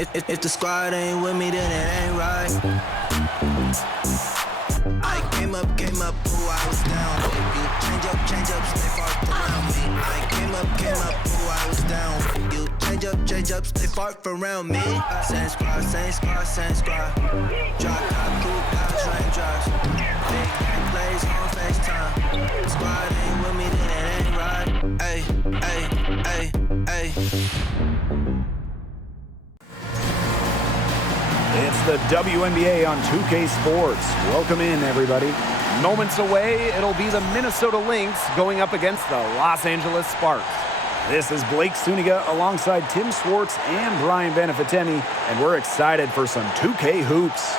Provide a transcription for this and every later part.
If the squad ain't with me, then it ain't right. I came up, who I was down. You change up, stay far around me. I came up, who I was down. You change up, stay far around me. Same squad. Drop top, cool house, raindrops. Big game plays on FaceTime. Squad ain't with me, then it ain't right. Ay. It's the WNBA on 2K Sports. Welcome in, everybody. Moments away, it'll be the Minnesota Lynx going up against the Los Angeles Sparks. This is Blake Suniga alongside Tim Swartz and Brian Benefitemi, and we're excited for some 2K hoops.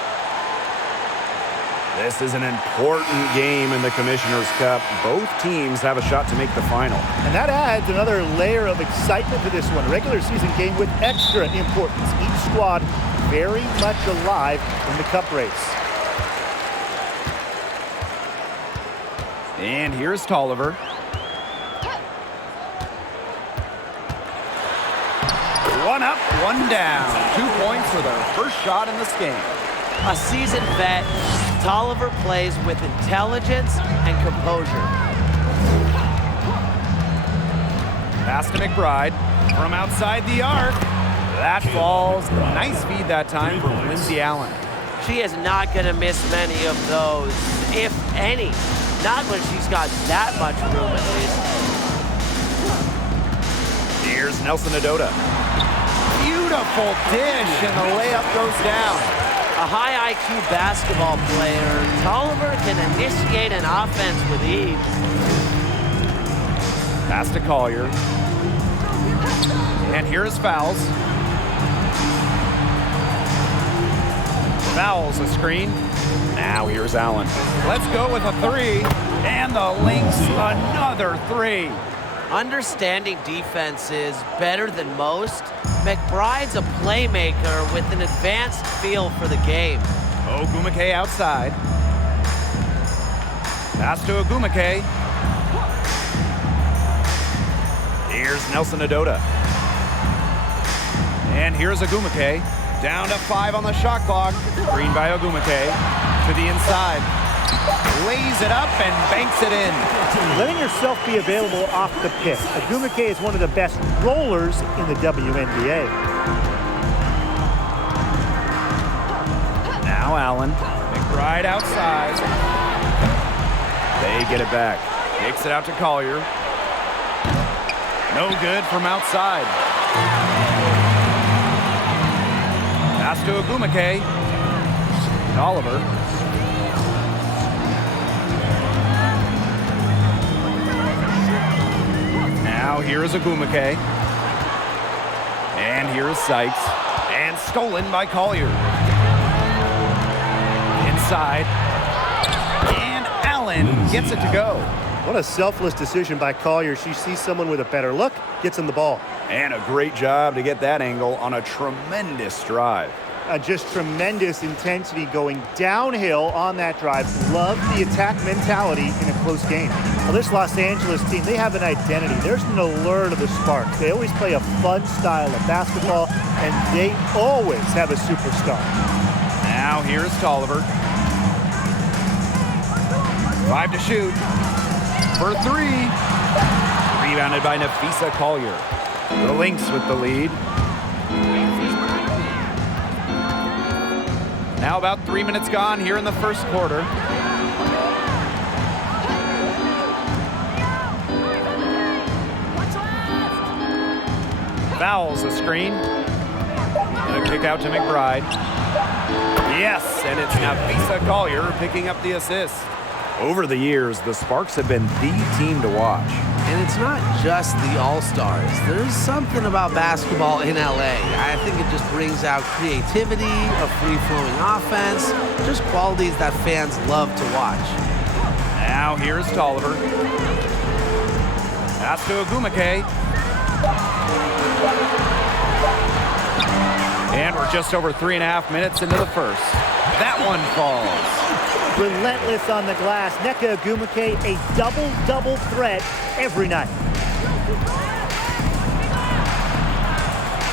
This is an important game in the Commissioner's Cup. Both teams have a shot to make the final. And that adds another layer of excitement to this one. Regular season game with extra importance. Each squad very much alive in the cup race. And here's Tolliver. One up, one down. 2 points for their first shot in this game. A seasoned vet, Tolliver plays with intelligence and composure. Pass to McBride from outside the arc. That falls. Nice feed that time from Lindsey Allen. She is not going to miss many of those, if any. Not when she's got that much room, at least. Here's Nelson Adota. Beautiful dish, and the layup goes down. A high IQ basketball player, Tolliver can initiate an offense with ease. Pass to Collier. And here's Fowles. Fowles a screen. Now here's Allen. Let's go with a three. And the Lynx another three. Understanding defense is better than most. McBride's a playmaker with an advanced feel for the game. Ogumake outside. Pass to Ogumake. Here's Nelson Adota. And here's Ogumake. Down to 5 on the shot clock. Screen by Ogumake. To the inside. Lays it up and banks it in. Letting yourself be available off the pick. Ogumake is one of the best rollers in the WNBA. Now Allen. McBride outside. They get it back. Takes it out to Collier. No good from outside. Pass to Ogumake. Tolliver. Now here is Ogumake. And here is Sykes. And stolen by Collier. Inside. And Allen gets it to go. What a selfless decision by Collier. She sees someone with a better look, gets him the ball. And a great job to get that angle on a tremendous drive. Just tremendous intensity going downhill on that drive. Love the attack mentality in a close game. Well, this Los Angeles team, they have an identity. There's an allure to the Sparks. They always play a fun style of basketball, and they always have a superstar. Now here's Tolliver. 5 to shoot. For 3. Rebounded by Nafisa Collier. The Lynx with the lead. Now about 3 minutes gone here in the first quarter. Fouls a screen. And a kick out to McBride. Yes, and it's Nafisa Collier picking up the assist. Over the years, the Sparks have been the team to watch. And it's not just the All-Stars. There's something about basketball in LA. I think it just brings out creativity, a free-flowing offense, just qualities that fans love to watch. Now here's Tolliver. Pass to Ogumake. And we're just over 3.5 minutes into the first. That one falls. Relentless on the glass. Nneka Ogumake, a double-double threat every night.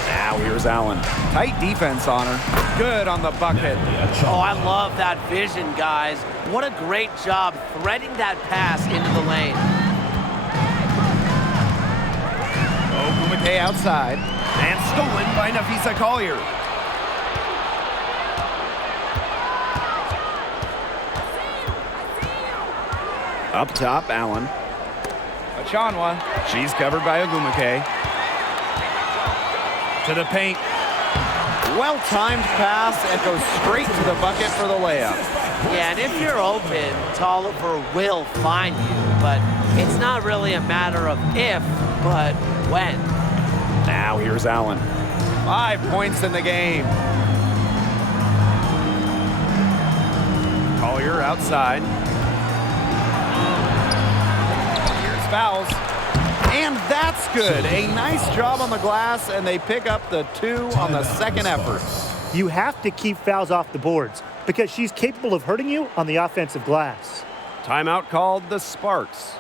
Now here's Allen. Tight defense on her. Good on the bucket. Oh, I love that vision, guys. What a great job threading that pass into the lane. Ogumake outside. And stolen by Nafisa Collier. Up top, Allen. Achanwa. She's covered by Ogumake. To the paint. Well-timed pass and goes straight to the bucket for the layup. Yeah, and if you're open, Tolliver will find you, but it's not really a matter of if, but when. Now here's Allen. 5 points in the game. Collier outside. Here's fouls. And that's good. A nice job on the glass, and they pick up the 2 on the second effort. You have to keep fouls off the boards because she's capable of hurting you on the offensive glass. Timeout called the Sparks.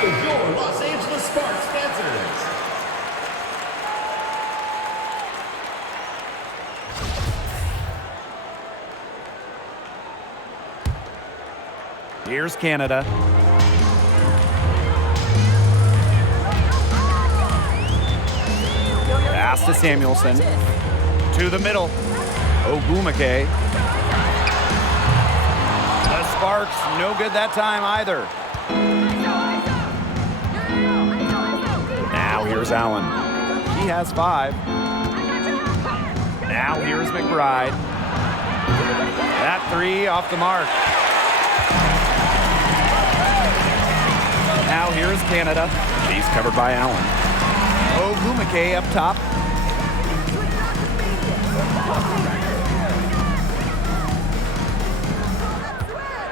Your Los Angeles Sparks Panthers. Here's Canada. Pass to Samuelson. To the middle. Ogumake. The Sparks, no good that time either. Now here's Allen. She has 5. Now here's McBride. That 3 off the mark. Now here's Canada. She's covered by Allen. Ogumake up top.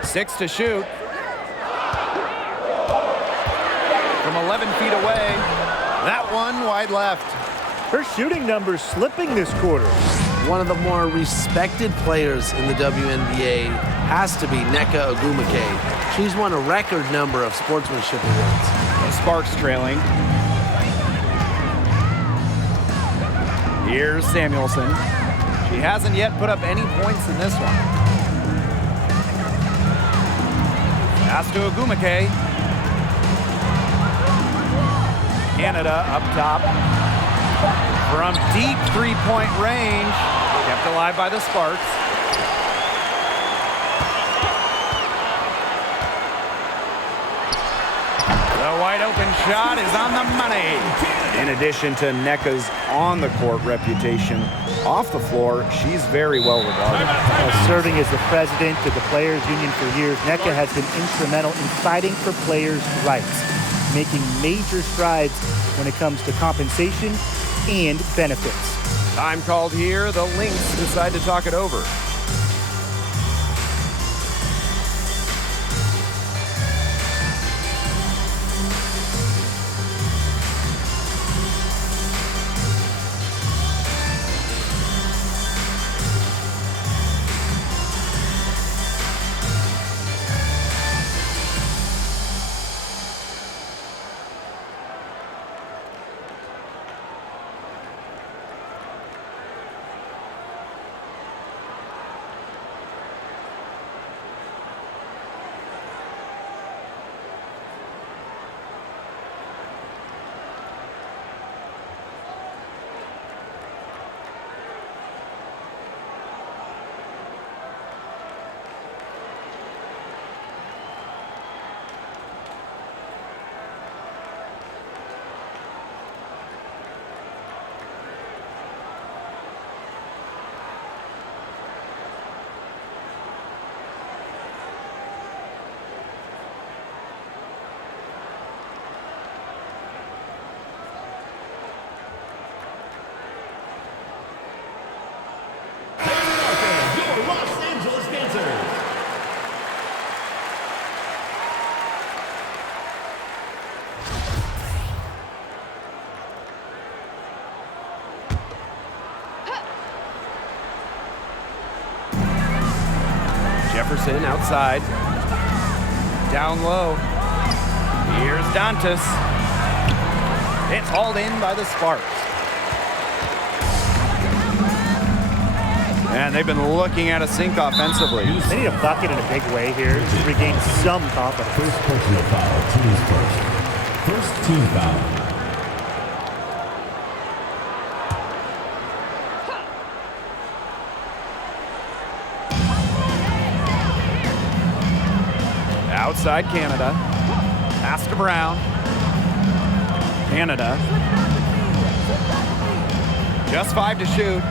Six to shoot. From 11 feet away. That one wide left. Her shooting numbers slipping this quarter. One of the more respected players in the WNBA has to be Nneka Ogumake. She's won a record number of sportsmanship awards. The Sparks trailing. Here's Samuelson. She hasn't yet put up any points in this one. Pass to Ogumake. Canada up top. From deep three-point range. Kept alive by the Sparks. The wide open shot is on the money. In addition to Nneka's on-the-court reputation, off the floor, she's very well regarded. Serving as the president of the Players Union for years, Nneka has been instrumental in fighting for players' rights, making major strides when it comes to compensation and benefits. Time called here. The Lynx decide to talk it over. Jefferson outside. Down low. Here's Dantas. It's hauled in by the Sparks. And they've been looking at a sink offensively. They need a bucket in a big way here to regain some confidence. First personal foul, team's first. First team foul. Outside Canada. Pass to Brown. Canada. Just 5 to shoot.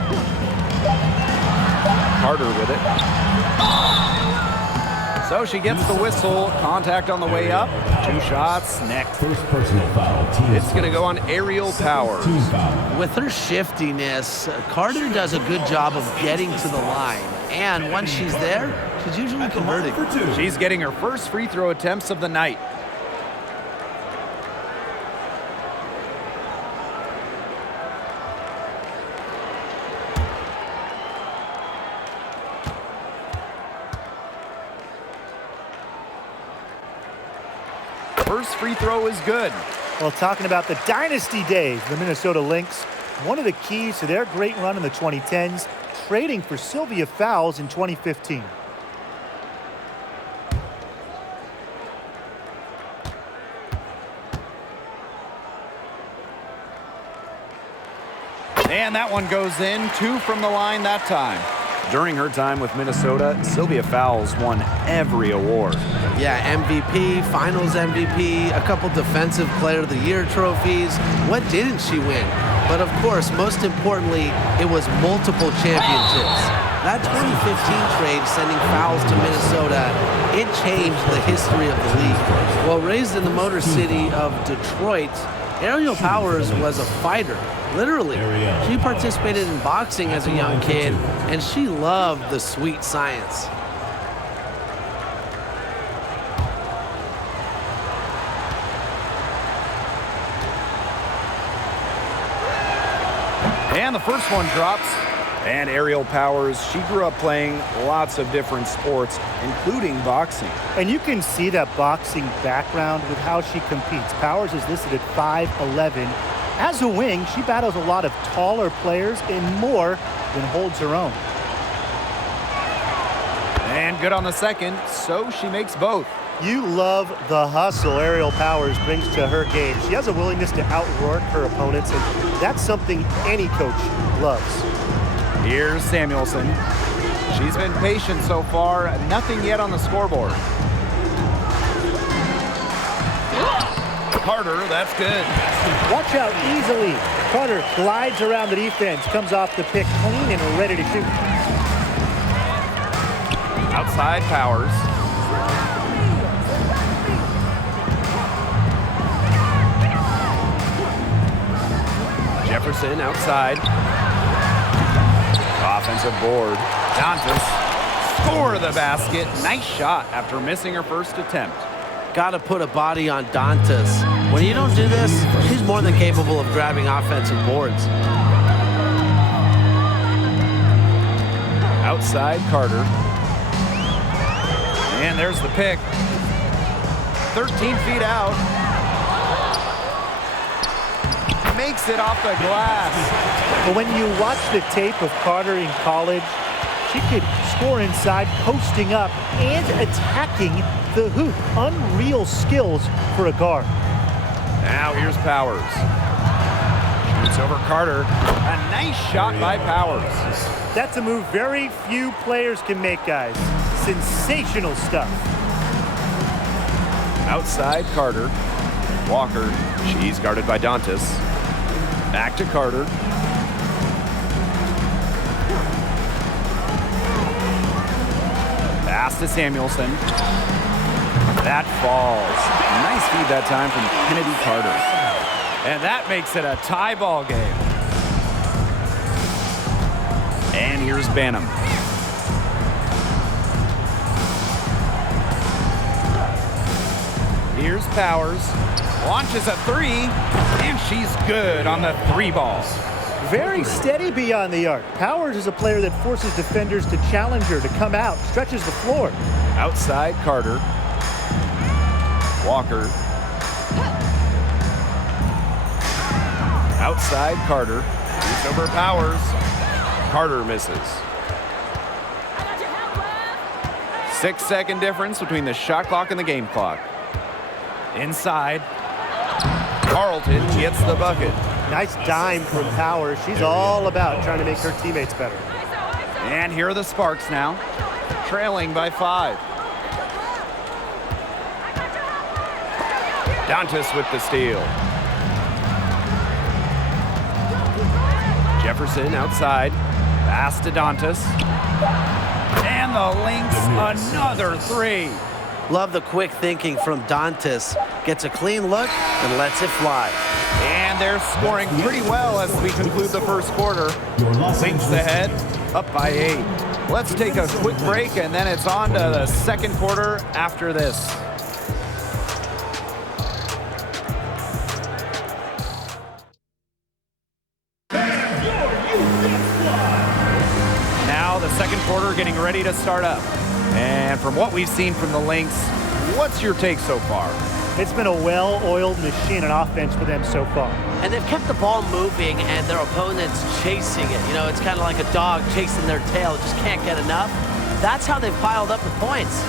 Carter with it. So she gets the whistle. Contact on the way up. 2 shots next. First personal foul, It's going to go on Aerial Powers. team foul. With her shiftiness, Carter does a good job of getting to the line. And once she's there, she's usually converting. She's getting her first free throw attempts of the night. First free throw is good. Well, talking about the dynasty days, the Minnesota Lynx, one of the keys to their great run in the 2010s, trading for Sylvia Fowles in 2015. And that one goes in. 2 from the line that time. During her time with Minnesota, Sylvia Fowles won every award. Yeah, MVP, Finals MVP, a couple Defensive Player of the Year trophies. What didn't she win? But of course, most importantly, it was multiple championships. That 2015 trade sending Fowles to Minnesota, it changed the history of the league. Well, raised in the Motor City of Detroit, Aerial Powers was a fighter, literally. She participated in boxing as a young kid, and she loved the sweet science. And the first one drops. And Aerial Powers, she grew up playing lots of different sports, including boxing. And you can see that boxing background with how she competes. Powers is listed at 5'11". As a wing, she battles a lot of taller players and more than holds her own. And good on the second, so she makes both. You love the hustle Aerial Powers brings to her game. She has a willingness to outwork her opponents, and that's something any coach loves. Here's Samuelson. She's been patient so far. Nothing yet on the scoreboard. Carter, that's good. Watch out easily. Carter glides around the defense, comes off the pick clean and ready to shoot. Outside Powers. Jefferson outside. Offensive board. Dantas score the basket. Nice shot after missing her first attempt. Got to put a body on Dantas. When you don't do this, she's more than capable of grabbing offensive boards. Outside Carter. And there's the pick. 13 feet out. Makes it off the glass. But when you watch the tape of Carter in college, she could score inside, posting up, and attacking the hoop. Unreal skills for a guard. Now here's Powers. Shoots over Carter. A nice shot by Powers. That's a move very few players can make, guys. Sensational stuff. Outside Carter. Walker. She's guarded by Dantas. Back to Carter. Pass to Samuelson. That falls. Nice feed that time from Kennedy Carter. And that makes it a tie ball game. And here's Banham. Here's Powers. Launches a three, and she's good on the 3 ball. Very steady beyond the arc. Powers is a player that forces defenders to challenge her, to come out, stretches the floor. Outside Carter. Walker. Outside Carter. Shoots over Powers. Carter misses. 6-second difference between the shot clock and the game clock. Inside. Carlton gets the bucket. Nice dime from Powers. She's all about trying to make her teammates better. And here are the Sparks now, trailing by 5. Dantas with the steal. Jefferson outside. Pass to Dantas. And the Lynx, another 3. Love the quick thinking from Dantas. Gets a clean look and lets it fly. And they're scoring pretty well as we conclude the first quarter. Lynx ahead, up by 8. Let's take a quick break, and then it's on to the second quarter after this. Now the second quarter getting ready to start up. And from what we've seen from the Lynx, what's your take so far? It's been a well-oiled machine on offense for them so far. And they've kept the ball moving and their opponents chasing it. You know, it's kind of like a dog chasing their tail, just can't get enough. That's how they've piled up the points.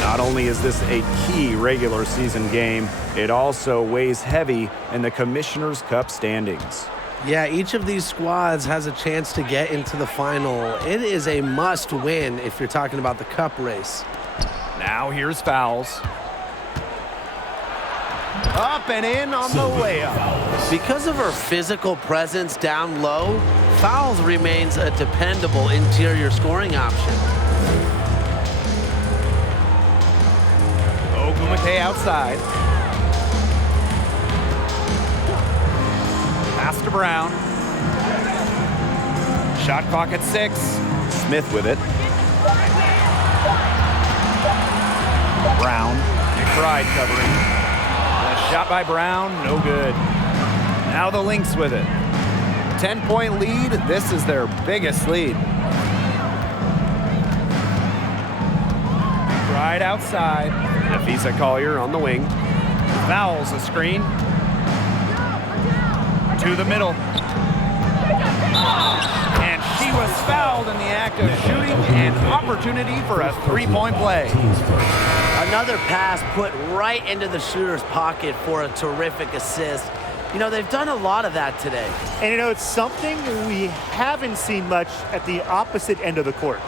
Not only is this a key regular season game, it also weighs heavy in the Commissioner's Cup standings. Yeah, each of these squads has a chance to get into the final. It is a must win if you're talking about the cup race. Now here's fouls. Up and in on the layup. Because of her physical presence down low, fouls remains a dependable interior scoring option. Ogumake outside. Pass to Brown. Shot clock at 6. Smith with it. Brown. McBride covering. Shot by Brown, no good. Now the Lynx with it. 10-point lead. This is their biggest lead. Right outside. Nafisa Collier on the wing. Fouls a screen. To the middle. And she was fouled in the act of shooting, an opportunity for a 3-point play. Another pass put right into the shooter's pocket for a terrific assist. You know, they've done a lot of that today. And you know, it's something we haven't seen much at the opposite end of the court.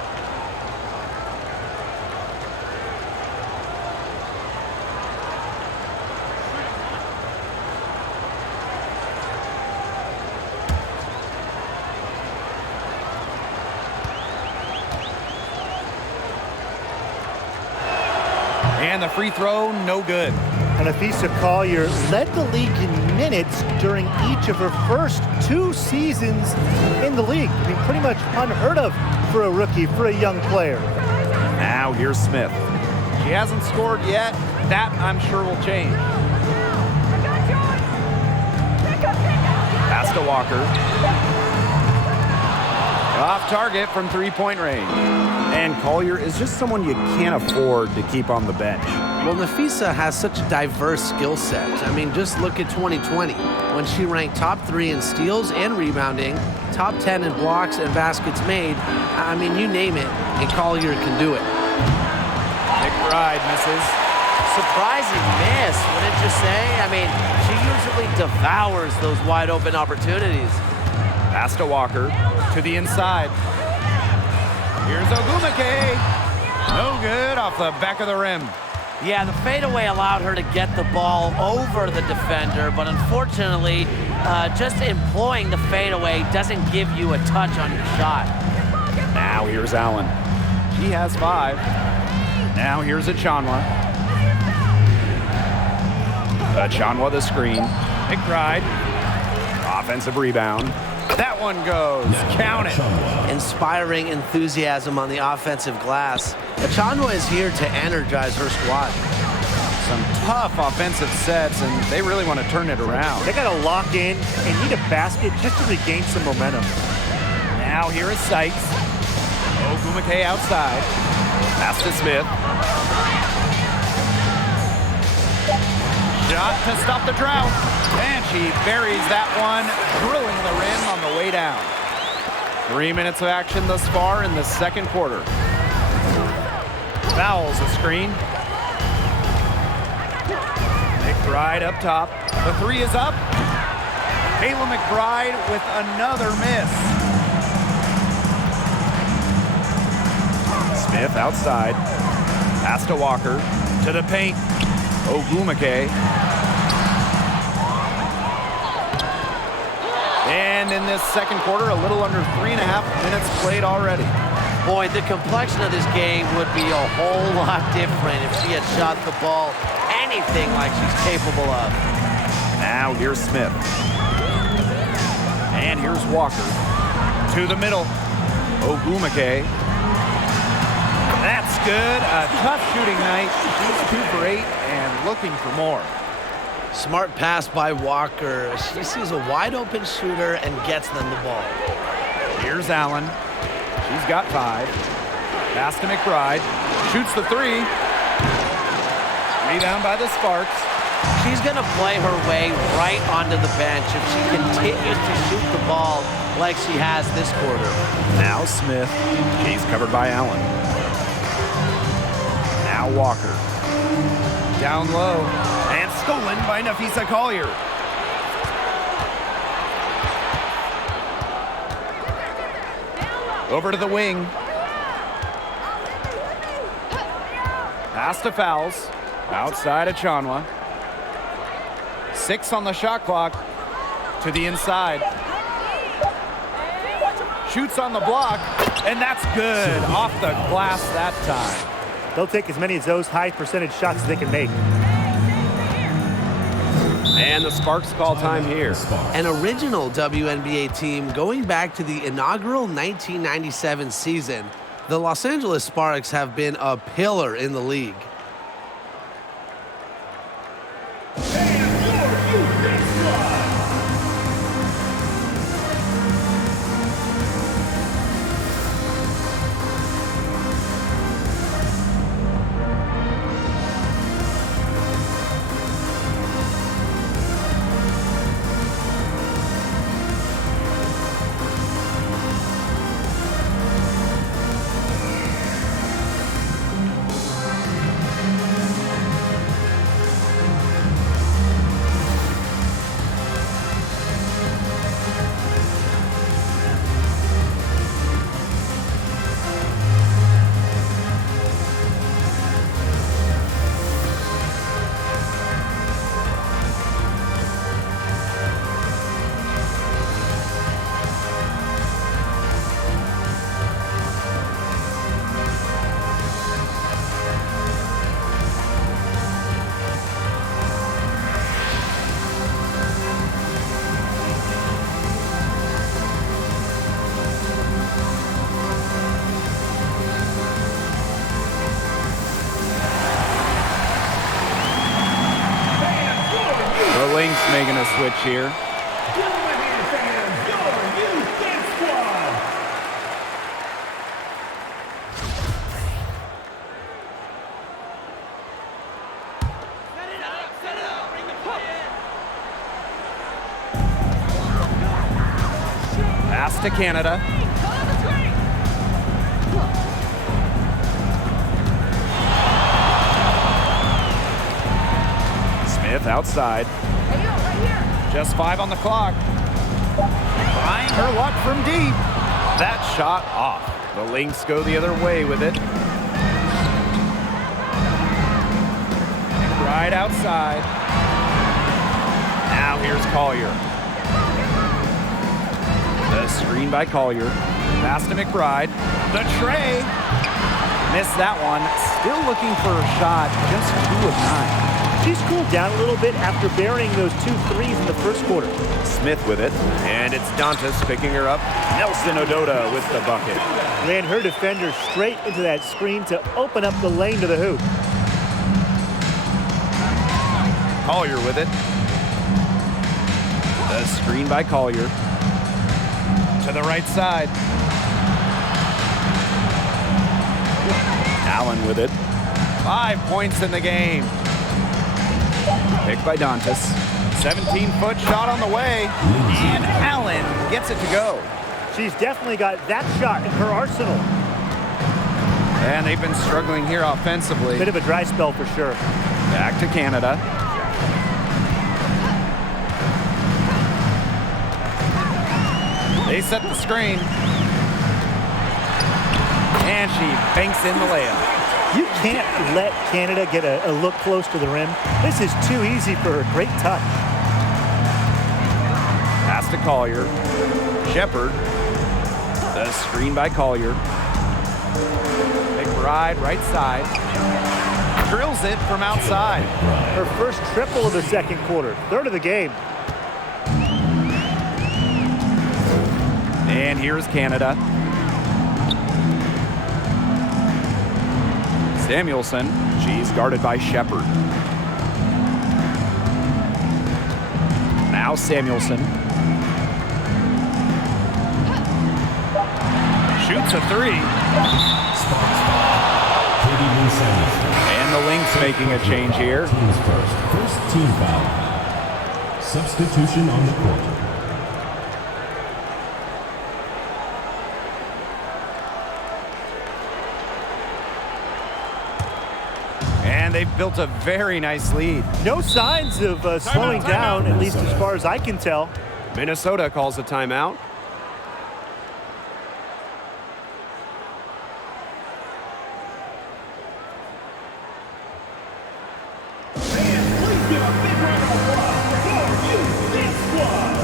And the free throw, no good. And Nafisa Collier led the league in minutes during each of her first 2 seasons in the league. I mean, pretty much unheard of for a rookie, for a young player. Now here's Smith. She hasn't scored yet. That, I'm sure, will change. Pass to Walker. Off target from 3-point range. And Collier is just someone you can't afford to keep on the bench. Well, Nafisa has such a diverse skill set. I mean, just look at 2020, when she ranked top 3 in steals and rebounding, top 10 in blocks and baskets made. I mean, you name it, and Collier can do it. McBride misses. Surprising miss, wouldn't you say? I mean, she usually devours those wide open opportunities. Pass to Walker, to the inside. Here's Ogumake. No good, off the back of the rim. Yeah, the fadeaway allowed her to get the ball over the defender, but unfortunately, just employing the fadeaway doesn't give you a touch on your shot. Now here's Allen. She has 5. Now here's Achanwa. Achanwa the screen. McBride. Offensive rebound. That one goes. Count it. Inspiring enthusiasm on the offensive glass. Achanwa is here to energize her squad. Some tough offensive sets, and they really want to turn it around. They got to lock in and need a basket just to regain some momentum. Now here is Sykes. Ogumake outside. Pass to Smith. Shot to stop the drought. And she buries that one, drilling the rim on the way down. 3 minutes of action thus far in the second quarter. Fouls a screen. McBride up top. The three is up. Kayla McBride with another miss. Smith outside. Pass to Walker. To the paint. Ogumake. And in this second quarter, a little under 3.5 minutes played already. Boy, the complexion of this game would be a whole lot different if she had shot the ball anything like she's capable of. Now here's Smith. And here's Walker. To the middle. Ogumake. That's good. A tough shooting night. She's 2 for 8 and looking for more. Smart pass by Walker. She sees a wide open shooter and gets them the ball. Here's Allen. She's got 5. Pass to McBride. Shoots the 3. Rebound by the Sparks. She's going to play her way right onto the bench if she continues to shoot the ball like she has this quarter. Now Smith. She's covered by Allen. Now Walker. Down low. And stolen by Nafisa Collier. Over to the wing. Pass to Fouls. Outside of Chanwa. 6 on the shot clock. To the inside. Shoots on the block. And that's good. Off the glass that time. They'll take as many of those high percentage shots as they can make. And the Sparks call time here. An original WNBA team going back to the inaugural 1997 season, the Los Angeles Sparks have been a pillar in the league. Lynx making a switch here. Pass to Canada. Smith outside. Just 5 on the clock. Trying her luck from deep. That shot off. The Lynx go the other way with it. Right outside. Now here's Collier. The screen by Collier. Pass to McBride. The tray. Missed that one. Still looking for a shot. Just 2 of 9. She's cooled down a little bit after burying those 2 threes in the first quarter. Smith with it, and it's Dantas picking her up. Nelson Ododa with the bucket. Ran her defender straight into that screen to open up the lane to the hoop. Collier with it. The screen by Collier. To the right side. Allen with it. 5 points in the game. Picked by Dantas. 17-foot shot on the way. And Allen gets it to go. She's definitely got that shot in her arsenal. And they've been struggling here offensively. Bit of a dry spell for sure. Back to Canada. They set the screen. And she banks in the layup. You can't let Canada get a look close to the rim. This is too easy for her. Great touch. Pass to Collier. Shepard. The screen by Collier. McBride, right side. Drills it from outside. Her first triple of the second quarter. Third of the game. And here's Canada. Samuelson. She's guarded by Shepard. Now Samuelson. Shoots a three. And the Lynx making a change here. Teams first team foul. Substitution on the court. And they've built a very nice lead. No signs of slowing down, at least as far as I can tell. Minnesota calls a timeout. Please give a big round of applause for you, Lynx squad.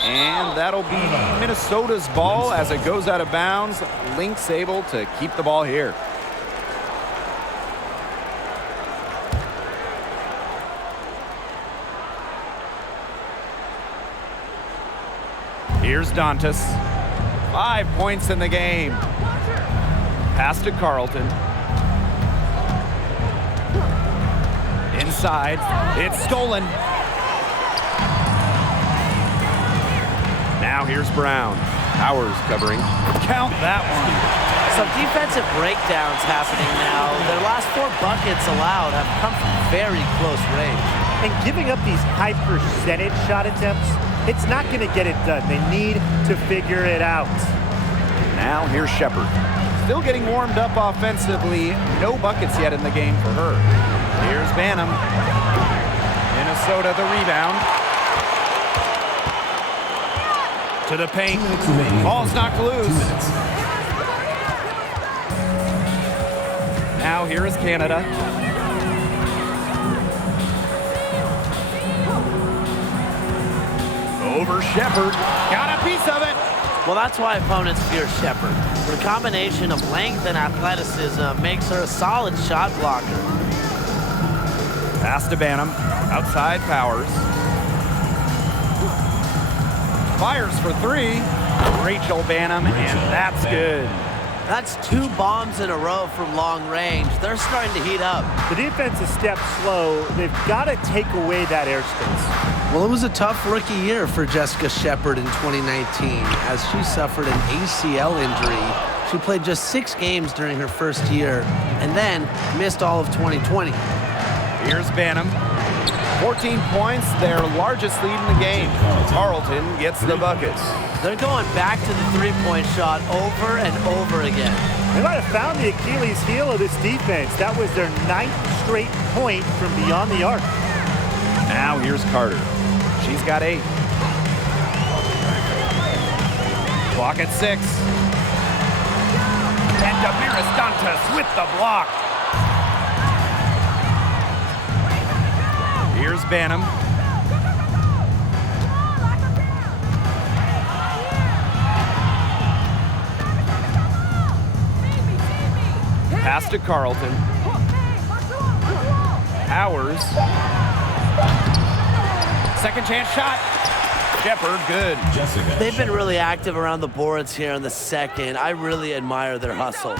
And that'll be Minnesota's ball as it goes out of bounds. Lynx able to keep the ball here. Here's Dantas. 5 points in the game. Pass to Carlton. Inside. It's stolen. Now here's Brown. Powers covering. Count that one. Some defensive breakdowns happening now. Their last 4 buckets allowed have come from very close range. And giving up these high percentage shot attempts, it's not going to get it done. They need to figure it out. Now here's Shepard. Still getting warmed up offensively. No buckets yet in the game for her. Here's Banham. Minnesota the rebound. To the paint. Ball's knocked loose. Now here is Canada. Over Shepard. Got a piece of it. Well, that's why opponents fear Shepard. Her combination of length and athleticism makes her a solid shot blocker. Pass to Banham. Outside Powers. Fires for three. Rachel Banham, and that's good. That's 2 bombs in a row from long range. They're starting to heat up. The defense is stepped slow. They've got to take away that airspace. Well, it was a tough rookie year for Jessica Shepard in 2019 as she suffered an ACL injury. She played just 6 games during her first year and then missed all of 2020. Here's Banham. 14 points, their largest lead in the game. Carlton gets the buckets. They're going back to the three-point shot over and over again. They might have found the Achilles heel of this defense. That was their 9th straight point from beyond the arc. Now here's Carter. She's got 8. Clock at 6. And Damaris Dantas with the block. Here's Banham. Pass to Carlton. Powers. Second chance shot. Shepard, good. They've been really active around the boards here in the second. I really admire their hustle.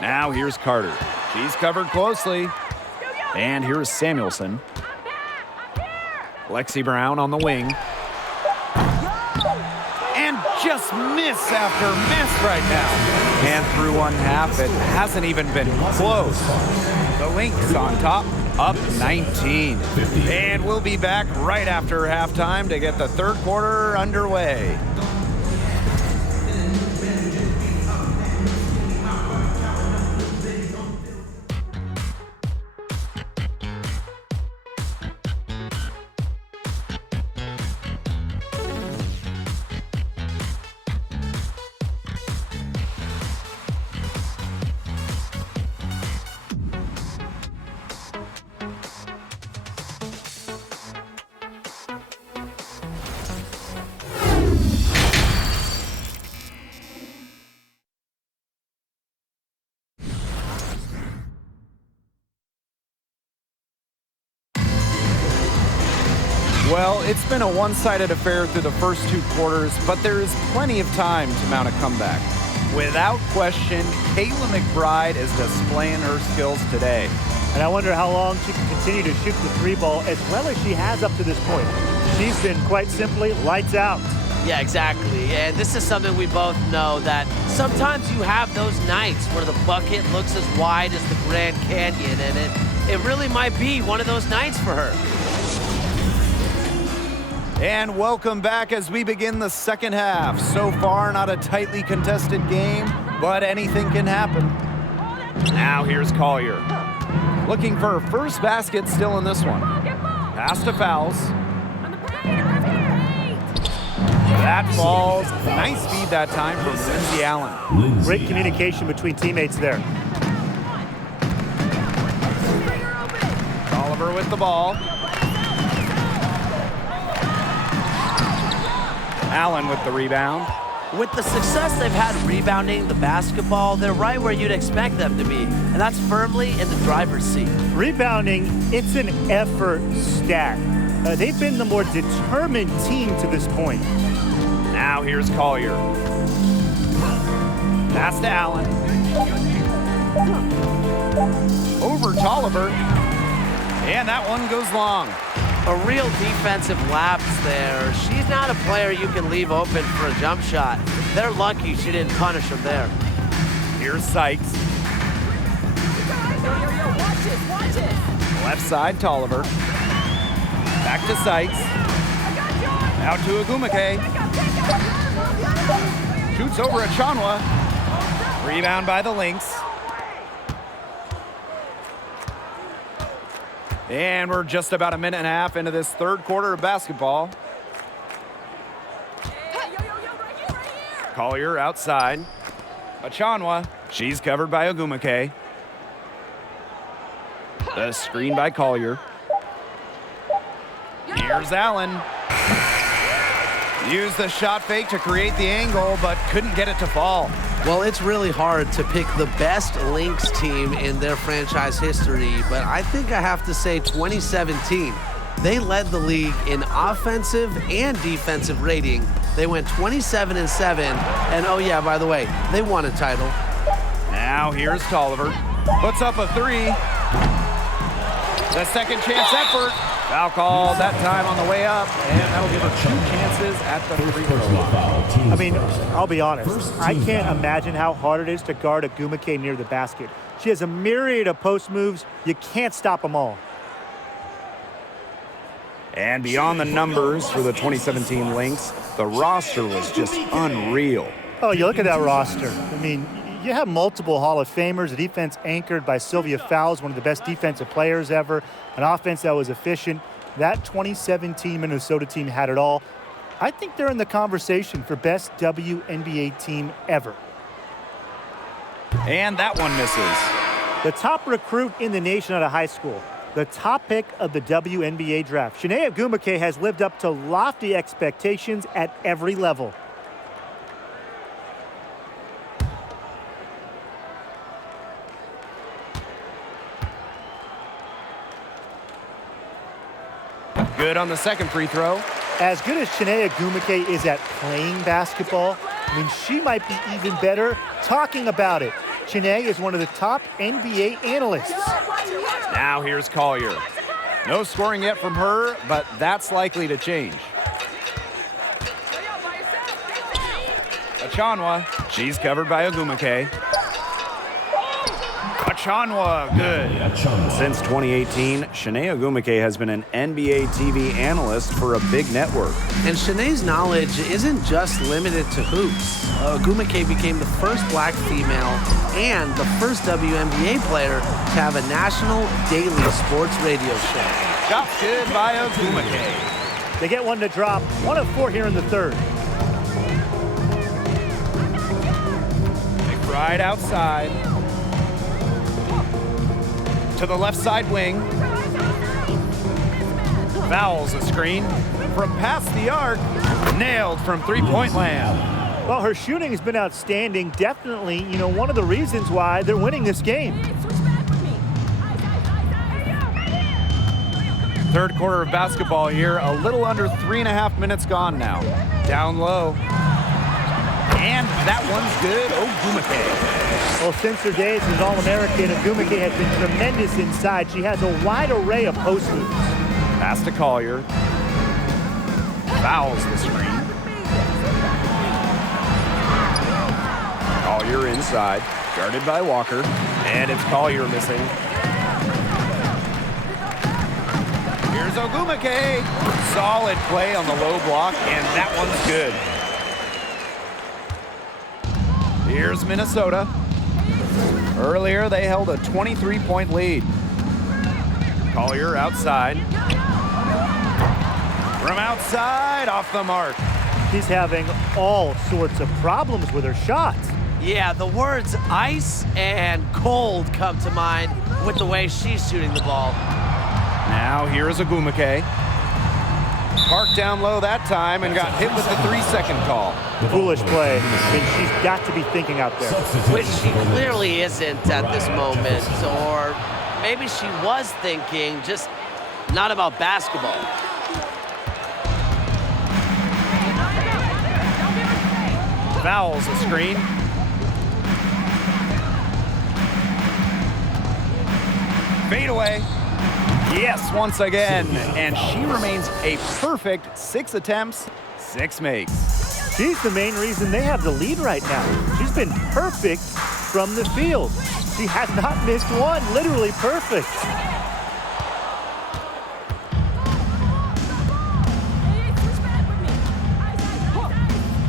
Now here's Carter. She's covered closely. And here's Samuelson. Lexi Brown on the wing. And just miss after miss right now. And through one half, it hasn't even been close. The Lynx on top, up 19. And we'll be back right after halftime to get the third quarter underway. Well, it's been a one-sided affair through the first 2 quarters, but there is plenty of time to mount a comeback. Without question, Kayla McBride is displaying her skills today. And I wonder how long she can continue to shoot the 3 ball as well as she has up to this point. She's been quite simply lights out. Yeah, exactly. And this is something we both know, that sometimes you have those nights where the bucket looks as wide as the Grand Canyon, and it really might be one of those nights for her. And welcome back as we begin the second half. So far, not a tightly contested game, but anything can happen. Now here's Collier. Looking for her first basket still in this one. Pass to Fowles. That falls. Nice feed that time from Lindsay Allen. Great communication between teammates there. Oliver with the ball. Allen with the rebound. With the success they've had rebounding the basketball, they're right where you'd expect them to be, and that's firmly in the driver's seat. Rebounding, it's an effort stat. They've been the more determined team to this point. Now here's Collier. Pass to Allen. Over to Oliver. And that one goes long. A real defensive lapse there. She's not a player you can leave open for a jump shot. They're lucky she didn't punish him there. Here's Sykes. Left side to Oliver. Back to Sykes. Out to Agumake. Shoots over at Chanwa. Rebound by the Lynx. And we're just about a minute and a half into this third quarter of basketball. Collier outside. Achanwa. She's covered by Agumake. The screen by Collier. Here's Allen. Used the shot fake to create the angle, but couldn't get it to fall. Well, it's really hard to pick the best Lynx team in their franchise history, but I think I have to say 2017. They led the league in offensive and defensive rating. They went 27-7, and oh yeah, by the way, they won a title. Now here's Tolliver. Puts up a three. The second chance effort. Foul call that time on the way up, and that'll give her 2 chances at the free throw line. I mean, I'll be honest. I can't imagine how hard it is to guard Agumake near the basket. She has a myriad of post moves. You can't stop them all. And beyond the numbers for the 2017 Lynx, the roster was just unreal. Oh, you look at that roster. I mean, you have multiple Hall of Famers, a defense anchored by Sylvia Fowles, one of the best defensive players ever, an offense that was efficient. That 2017 Minnesota team had it all. I think they're in the conversation for best WNBA team ever. And that one misses. The top recruit in the nation out of high school. The top pick of the WNBA draft. Chiney Ogwumike has lived up to lofty expectations at every level. Good on the second free throw. As good as Chiney Ogwumike is at playing basketball, I mean, she might be even better talking about it. Chiney is one of the top NBA analysts. Now here's Collier. No scoring yet from her, but that's likely to change. Achanwa, she's covered by Ogwumike. Achanwa, good. Since 2018, Chiney Ogwumike has been an NBA TV analyst for a big network. And Chiney's knowledge isn't just limited to hoops. Ogwumike became the first black female and the first WNBA player to have a national daily sports radio show. Shot's good by Ogwumike. They get one to drop. 1 of 4 here in the third. Right outside. To the left side wing. Fouls a screen from past the arc. Nailed from three-point land. Well, her shooting has been outstanding. Definitely, one of the reasons why they're winning this game. Third quarter of basketball here. A little under 3.5 minutes gone now. Down low. And that one's good. Ogwumike. Well, since her days as All-American, Ogwumike has been tremendous inside. She has a wide array of post moves. Pass to Collier. Fouls the screen. Collier inside. Guarded by Walker. And it's Collier missing. Here's Ogwumike. Solid play on the low block, and that one's good. Here's Minnesota. Earlier, they held a 23-point lead. Collier outside. From outside, off the mark. She's having all sorts of problems with her shot. Yeah, the words ice and cold come to mind with the way she's shooting the ball. Now here's Ogwumike. Parked down low that time and got hit with the 3-second call. Foolish play. I mean, she's got to be thinking out there. Which she clearly isn't at this moment. Or maybe she was thinking, just not about basketball. Fouls the screen. Fade away. Yes, once again. And she remains a perfect 6 attempts, 6 makes. She's the main reason they have the lead right now. She's been perfect from the field. She has not missed one, literally perfect.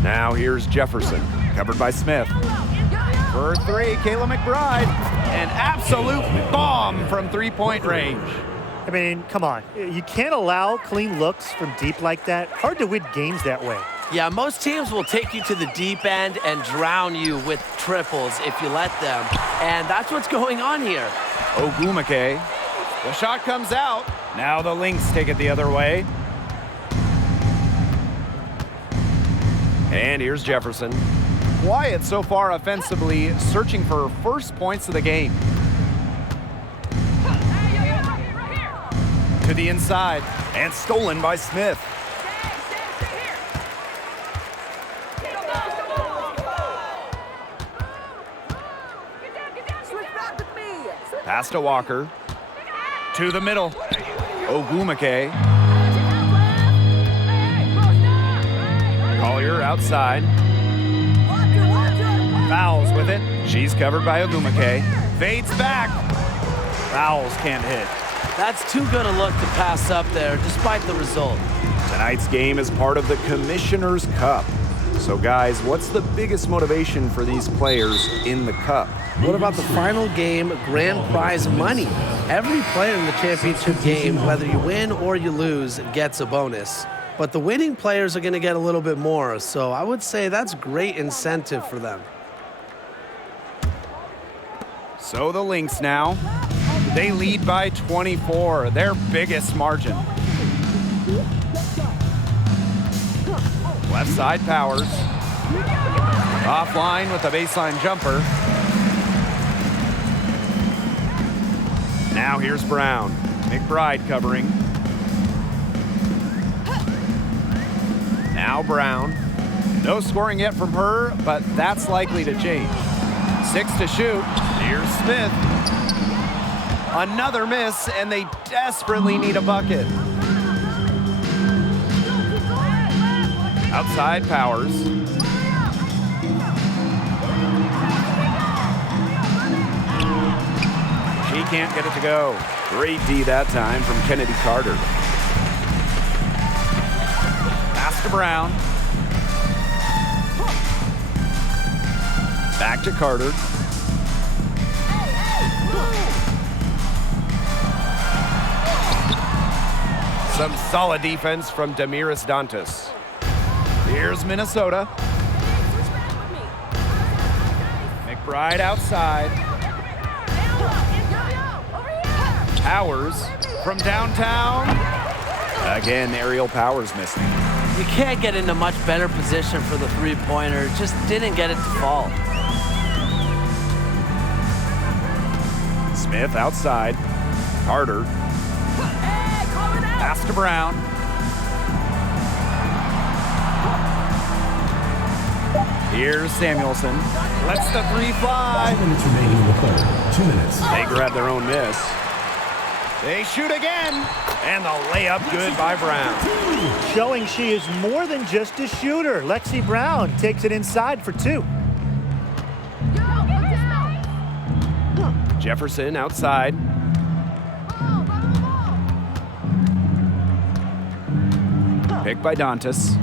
Now here's Jefferson, covered by Smith. For 3, Kayla McBride. An absolute bomb from 3-point range. I mean, come on. You can't allow clean looks from deep like that. Hard to win games that way. Yeah, most teams will take you to the deep end and drown you with triples if you let them. And that's what's going on here. Ogwumike. The shot comes out. Now the Lynx take it the other way. And here's Jefferson. quiet so far offensively, searching for first points of the game. To the inside, and stolen by Smith. Pass to Walker. To the middle. Ogumake. Collier outside. Fouls with it. She's covered by Ogumake. Fades back. Fouls can't hit. That's too good a look to pass up there, despite the result. Tonight's game is part of the Commissioner's Cup. So guys, what's the biggest motivation for these players in the Cup? What about the final game grand prize money? Every player in the championship game, whether you win or you lose, gets a bonus. But the winning players are going to get a little bit more, so I would say that's great incentive for them. So the Lynx now, they lead by 24, their biggest margin. Left side Powers. Offline with a baseline jumper. Now here's Brown. McBride covering. Now Brown. No scoring yet from her, but that's likely to change. 6 to shoot. Here's Smith. Another miss, and they desperately need a bucket. Outside Powers. She can't get it to go. Great D that time from Kennedy Carter. Pass to Brown. Back to Carter. Some solid defense from Damiris Dantas. Here's Minnesota. McBride outside. Powers from downtown. Again, aerial Powers missing. You can't get into much better position for the three-pointer. Just didn't get it to fall. Smith outside. Carter. Pass to Brown. Here's Samuelson. Lets the three fly. 5 minutes remaining in the third. 2 minutes. They grab their own miss. They shoot again. And the layup good by Brown. Showing she is more than just a shooter. Lexi Brown takes it inside for 2. Jefferson outside. Picked by Dantas.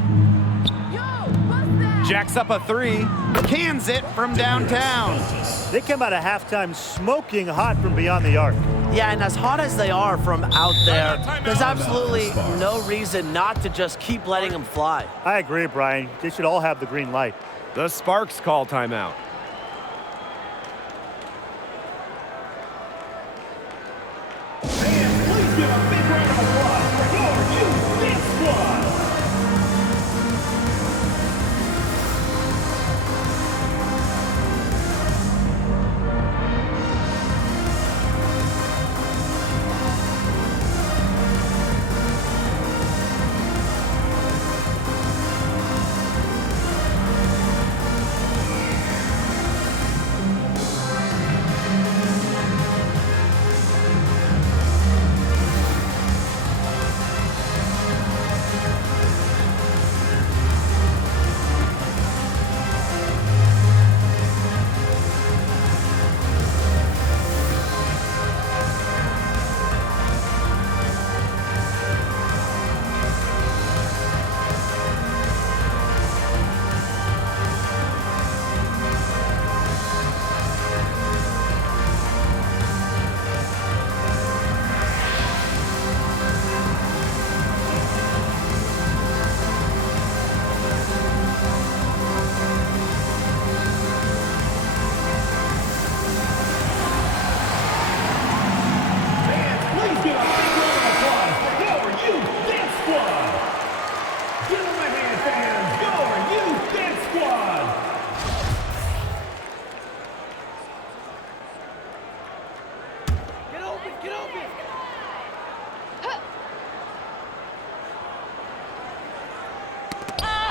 Jacks up a 3. Cans it from downtown. They come out of halftime smoking hot from beyond the arc. Yeah, and as hot as they are from out there, there's absolutely no reason not to just keep letting them fly. I agree, Brian. They should all have the green light. The Sparks call timeout. And please give a big round of applause for your Lynx squad.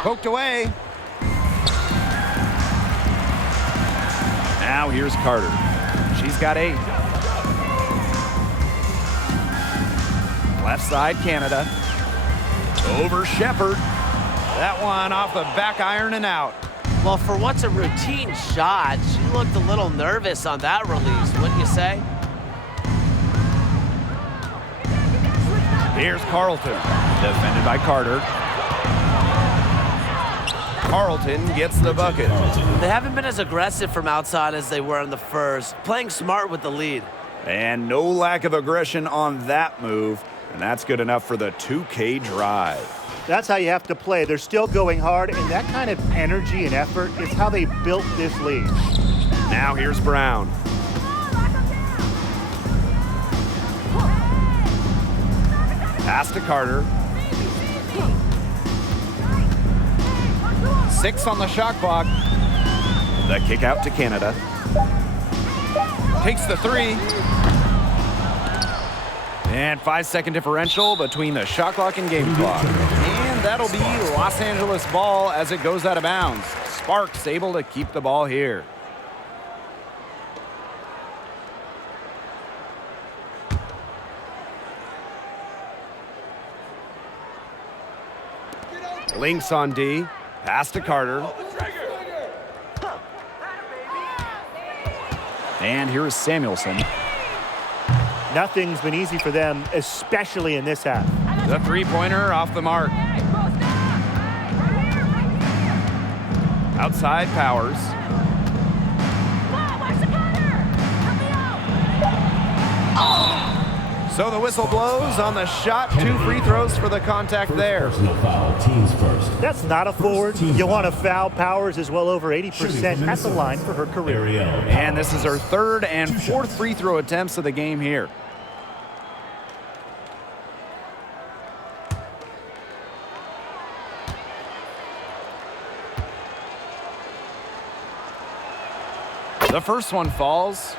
Poked away. Now here's Carter. She's got 8. Left side, Canada. Over Shepard. That one off the back iron and out. Well, for what's a routine shot, she looked a little nervous on that release, wouldn't you say? Here's Carlton, defended by Carter. Carlton gets the bucket. They haven't been as aggressive from outside as they were in the first, playing smart with the lead. And no lack of aggression on that move, and that's good enough for the 2K drive. That's how you have to play. They're still going hard, and that kind of energy and effort is how they built this lead. Now here's Brown. Pass to Carter. 6 on the shot clock. The kick out to Canada. Takes the 3. And 5-second differential between the shot clock and game clock. And that'll be Los Angeles ball as it goes out of bounds. Sparks able to keep the ball here. Lynx on D. Pass to Carter. And here is Samuelson. Nothing's been easy for them, especially in this half. The three-pointer off the mark. Outside Powers. So the whistle blows on the shot. 2 free throws for the contact there. That's not a forward. You want to foul. Powers is well over 80% at the line for her career. And this is her 3rd and 4th free throw attempts of the game here. The first one falls.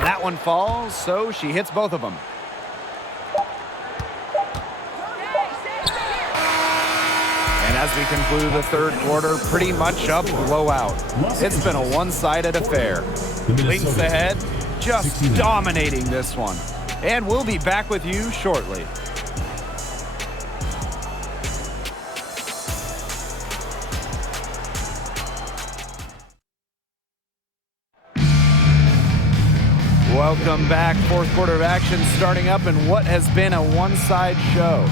That one falls, so she hits both of them. And as we conclude the 3rd quarter, pretty much a blowout. It's been a one-sided affair. Lynx ahead, just dominating this one. And we'll be back with you shortly. Welcome back. 4th quarter of action starting up in what has been a one-side show.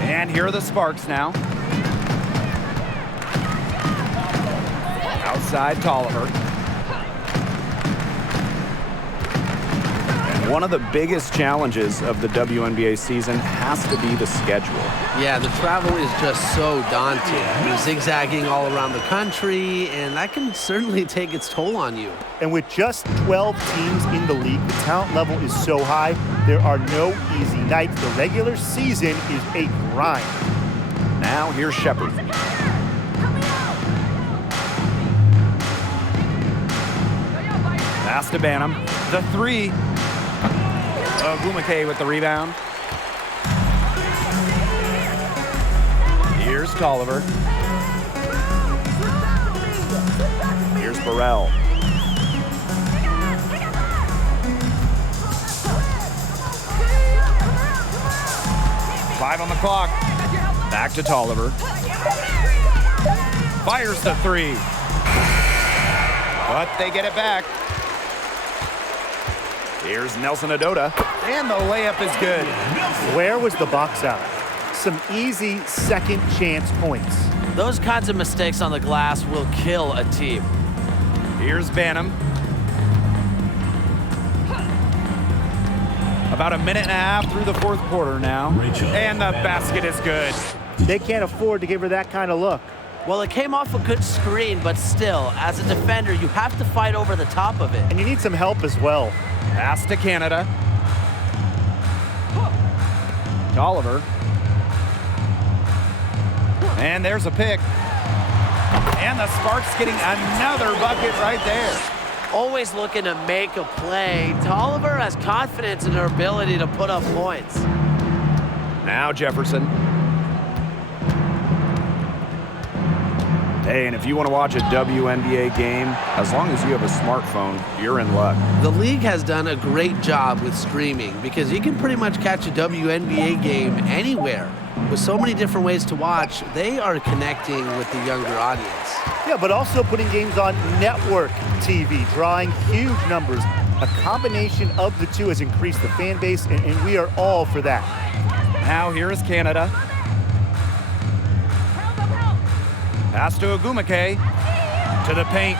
And here are the Sparks now. Outside Tolliver. And one of the biggest challenges of the WNBA season has to be the schedule. Yeah, the travel is just so daunting. You're zigzagging all around the country, and that can certainly take its toll on you. And with just 12 teams in the league, the talent level is so high, there are no easy nights. The regular season is a grind. Now here's Shepard. Pass to Banham. The 3. Ogumake with the rebound. Here's Tolliver. Here's Burrell. Five on the clock. Back to Tolliver. Fires the 3. But they get it back. Here's Nelson Adota. And the layup is good. Where was the box out? Some easy second chance points. Those kinds of mistakes on the glass will kill a team. Here's Banham. About a minute and a half through the 4th quarter now. And the basket is good. They can't afford to give her that kind of look. Well, it came off a good screen, but still, as a defender, you have to fight over the top of it. And you need some help as well. Pass to Canada. To Oliver. And there's a pick. And the Sparks getting another bucket right there. Always looking to make a play. Tolliver has confidence in her ability to put up points. Now Jefferson. Hey, and if you want to watch a WNBA game, as long as you have a smartphone, you're in luck. The league has done a great job with streaming because you can pretty much catch a WNBA game anywhere. With so many different ways to watch, they are connecting with the younger audience. Yeah, but also putting games on network TV, drawing huge numbers. A combination of the two has increased the fan base, and we are all for that. Now here is Canada. Pass to Agumake. To the paint.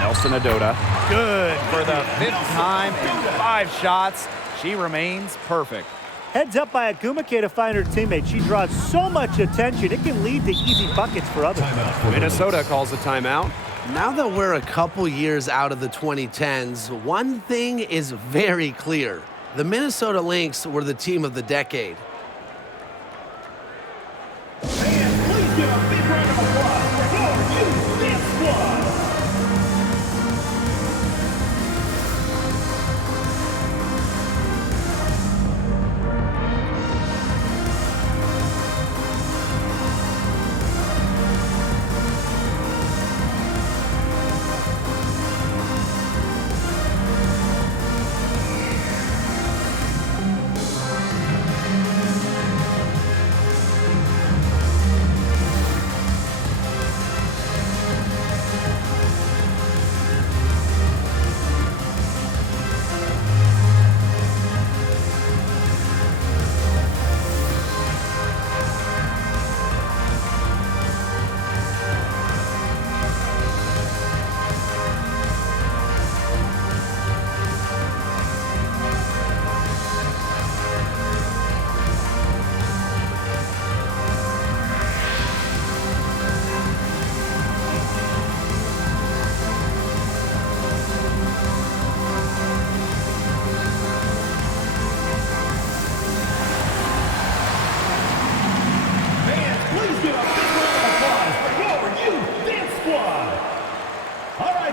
Nelson Adota. Good for the 5th time in 5 shots. She remains perfect. Heads up by Agumake to find her teammate. She draws so much attention, it can lead to easy buckets for others. Minnesota calls a timeout. Now that we're a couple years out of the 2010s, one thing is very clear. The Minnesota Lynx were the team of the decade. Fans, please give a big round of applause for your Lynx squad.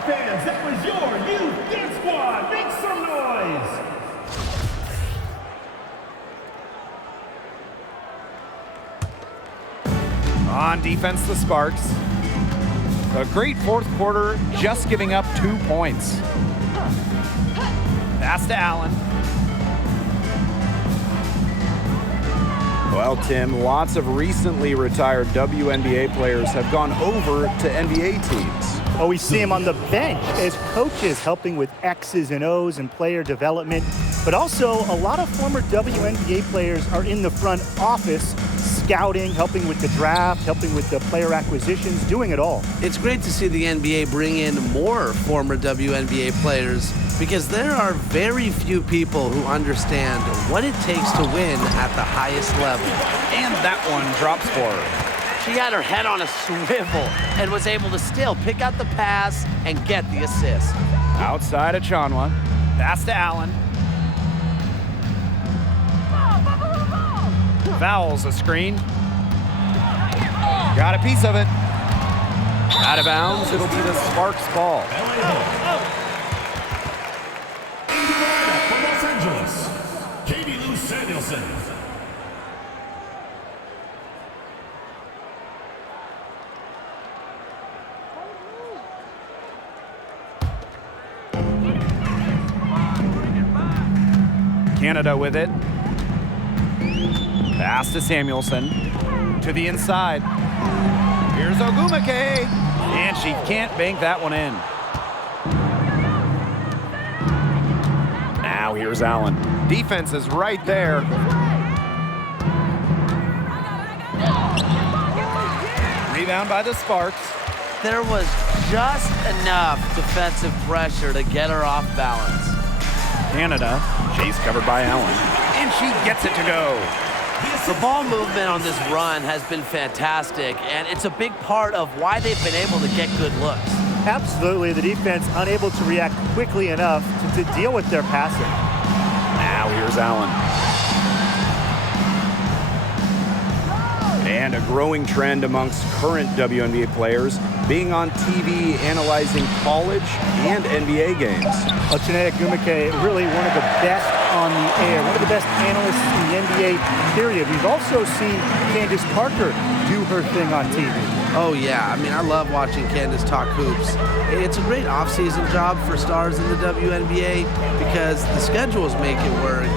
Fans, that was your youth dance squad. Make some noise. On defense, the Sparks. A great 4th quarter, just giving up 2 points. Pass to Allen. Well, Tim, lots of recently retired WNBA players have gone over to NBA teams. Oh, we see him on the bench as coaches helping with X's and O's and player development. But also, a lot of former WNBA players are in the front office, scouting, helping with the draft, helping with the player acquisitions, doing it all. It's great to see the NBA bring in more former WNBA players because there are very few people who understand what it takes to win at the highest level. And that one drops for her. She had her head on a swivel and was able to still pick out the pass and get the assist. Outside of Chanwa. Pass to Allen. Fouls a screen. Got a piece of it. Out of bounds. It'll be the Sparks ball. From Los Angeles, Katie Lou Samuelson. Canada with it. Pass to Samuelson. To the inside. Here's Ogumake. And she can't bank that one in. Now here's Allen. Defense is right there. Rebound by the Sparks. There was just enough defensive pressure to get her off balance. Canada, chase covered by Allen, and she gets it to go. The ball movement on this run has been fantastic, and it's a big part of why they've been able to get good looks. Absolutely, the defense unable to react quickly enough to deal with their passing. Now here's Allen. And a growing trend amongst current WNBA players being on TV analyzing college and NBA games. Chiney Ogwumike, really one of the best on the air, one of the best analysts in the NBA, period. We've also seen Candace Parker do her thing on TV. Oh, yeah. I mean, I love watching Candace talk hoops. It's a great off-season job for stars in the WNBA because the schedules make it work.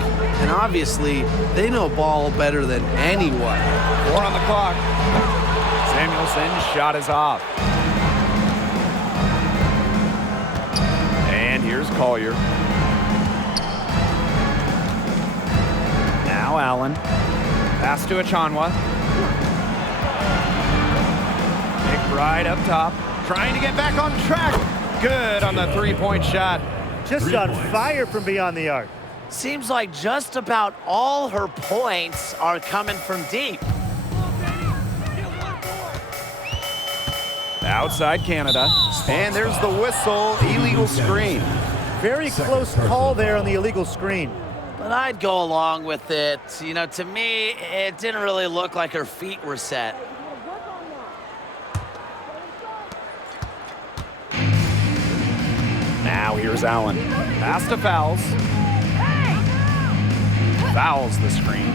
And obviously, they know ball better than anyone. 4 on the clock. Samuelson's shot is off. And here's Collier. Now Allen. Pass to Achanwa. McBride up top. Trying to get back on track. Good on the three-point shot. Just on fire from beyond the arc. Seems like just about all her points are coming from deep. Outside Canada. And there's the whistle. Illegal screen. Very close call there on the illegal screen. But I'd go along with it. You know, to me, it didn't really look like her feet were set. Now here's Allen. Pass to Fouls. Fouls the screen.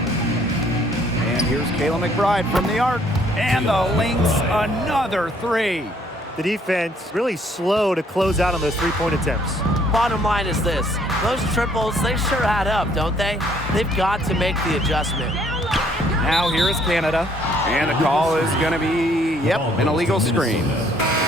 And here's Kayla McBride from the arc. And the Lynx, another three. The defense really slow to close out on those three-point attempts. Bottom line is this. Those triples, they sure add up, don't they? They've got to make the adjustment. Now here is Canada. And the call is going to be, an illegal screen.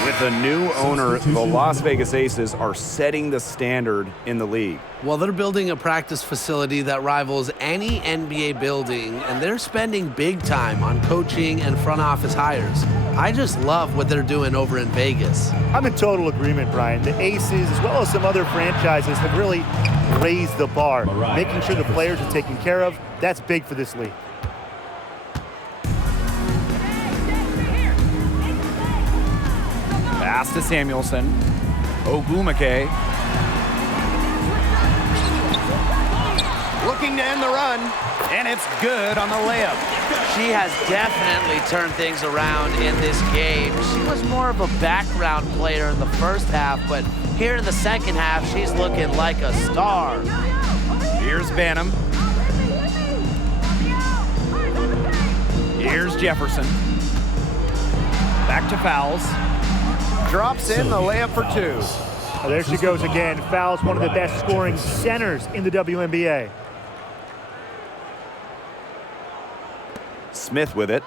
With a new owner, the Las Vegas Aces are setting the standard in the league. Well, they're building a practice facility that rivals any NBA building, and they're spending big time on coaching and front office hires. I just love what they're doing over in Vegas. I'm in total agreement, Brian. The Aces, as well as some other franchises, have really raised the bar, making sure the players are taken care of. That's big for this league. Pass to Samuelson. Ogwumike. Looking to end the run, and it's good on the layup. She has definitely turned things around in this game. She was more of a background player in the first half, but here in the second half, she's looking like a star. Here's Banham. Here's Jefferson. Back to Fouls. Drops in the layup for two. Oh, there she goes again. Fouls, one of the best scoring centers in the WNBA. Smith with it.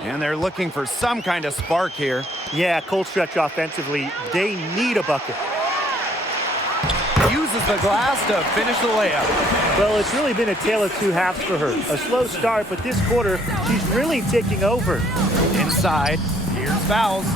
And they're looking for some kind of spark here. Yeah, cold stretch offensively. They need a bucket. Uses the glass to finish the layup. Well, it's really been a tale of two halves for her. A slow start, but this quarter, she's really taking over. Inside, here's Fouls.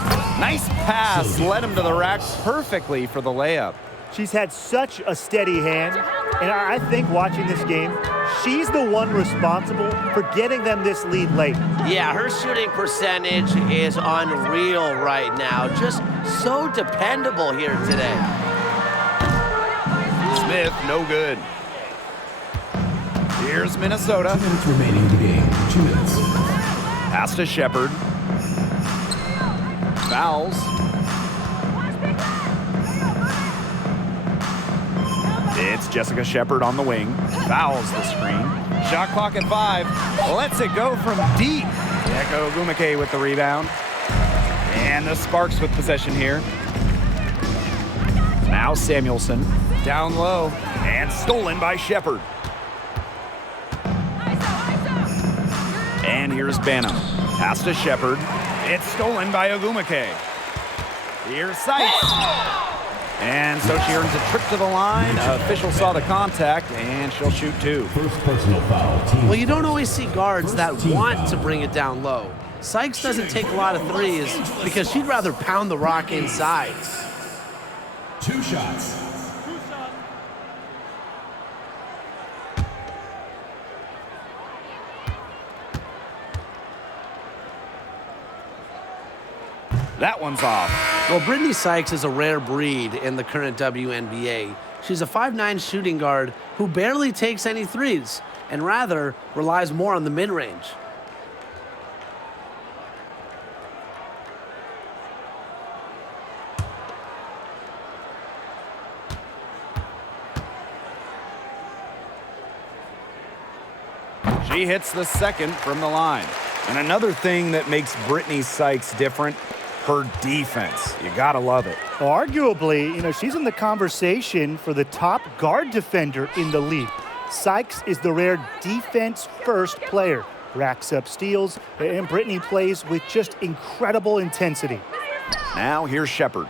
Nice pass, led him to the rack perfectly for the layup. She's had such a steady hand, and I think watching this game, she's the one responsible for getting them this lead late. Yeah, her shooting percentage is unreal right now. Just so dependable here today. Smith, no good. Here's Minnesota. 2 minutes remaining in the game. 2 minutes. Pass to Shepard. Fouls. It's Jessica Shepard on the wing. Fouls the screen. Shot clock at 5. Lets it go from deep. Eko Ogwumike with the rebound. And the Sparks with possession here. Now Samuelson. Down low. And stolen by Shepard. And here's Banham. Pass to Shepard. It's stolen by Ogwumike. Here's Sykes. And so she earns a trip to the line. Official saw the contact, and she'll shoot two. First personal foul. Team. Well, you don't always see guards that want to bring it down low. Sykes doesn't take a lot of threes because she'd rather pound the rock inside. 2 shots. That one's off. Well, Brittany Sykes is a rare breed in the current WNBA. She's a 5'9" shooting guard who barely takes any threes and rather relies more on the mid-range. She hits the second from the line. And another thing that makes Brittany Sykes different, her defense. You gotta love it. Arguably, she's in the conversation for the top guard defender in the league. Sykes is the rare defense-first player. Racks up steals, and Brittany plays with just incredible intensity. Now here's Shepard.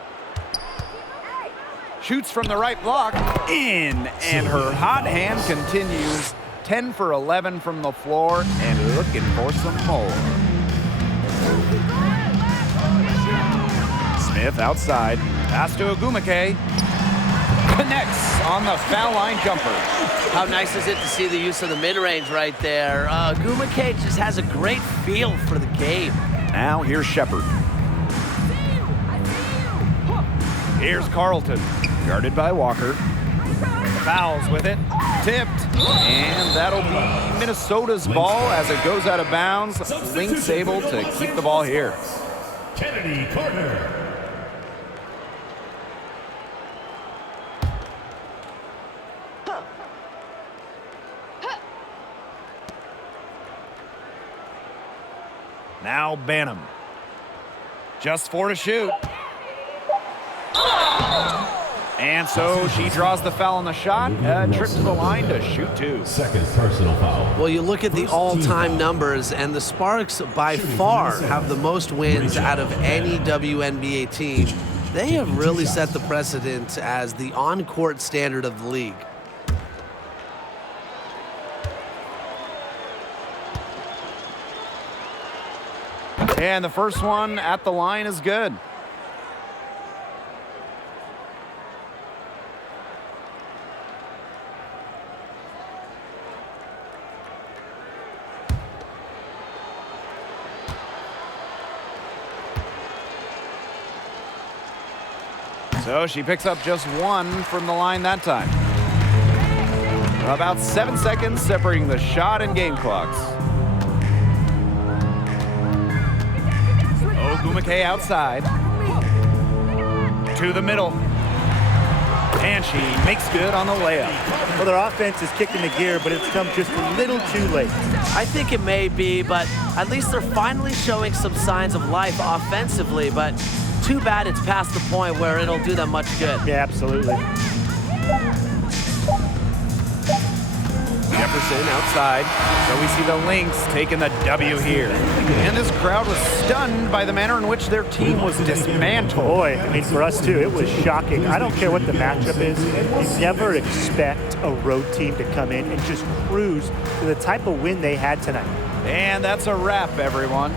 Shoots from the right block, in, and her hot hand continues. 10 for 11 from the floor, and looking for some more. Smith outside, pass to Ogumake. Connects on the foul line jumper. How nice is it to see the use of the mid-range right there? Ogumake just has a great feel for the game. Now here's Shepard. Here's Carlton, guarded by Walker. Fouls with it, tipped, and that'll be Minnesota's ball as it goes out of bounds. Lynx able to keep the ball here. Kennedy Carter. Now Banham. Just 4 to shoot. And so she draws the foul on the shot, trip to the line to shoot 2. Second personal foul. Well, you look at the all-time numbers, and the Sparks by far have the most wins out of any WNBA team. They have really set the precedent as the on-court standard of the league. And the first one at the line is good. So she picks up just 1 from the line that time. About 7 seconds separating the shot and game clocks. Ogumake outside. To the middle. And she makes good on the layup. Well, their offense is kicking the gear, but it's come just a little too late. I think it may be, but at least they're finally showing some signs of life offensively, but too bad it's past the point where it'll do them much good. Yeah, absolutely. Jefferson outside. So we see the Lynx taking the W here. And this crowd was stunned by the manner in which their team was dismantled. Boy, for us too, it was shocking. I don't care what the matchup is. You never expect a road team to come in and just cruise to the type of win they had tonight. And that's a wrap, everyone.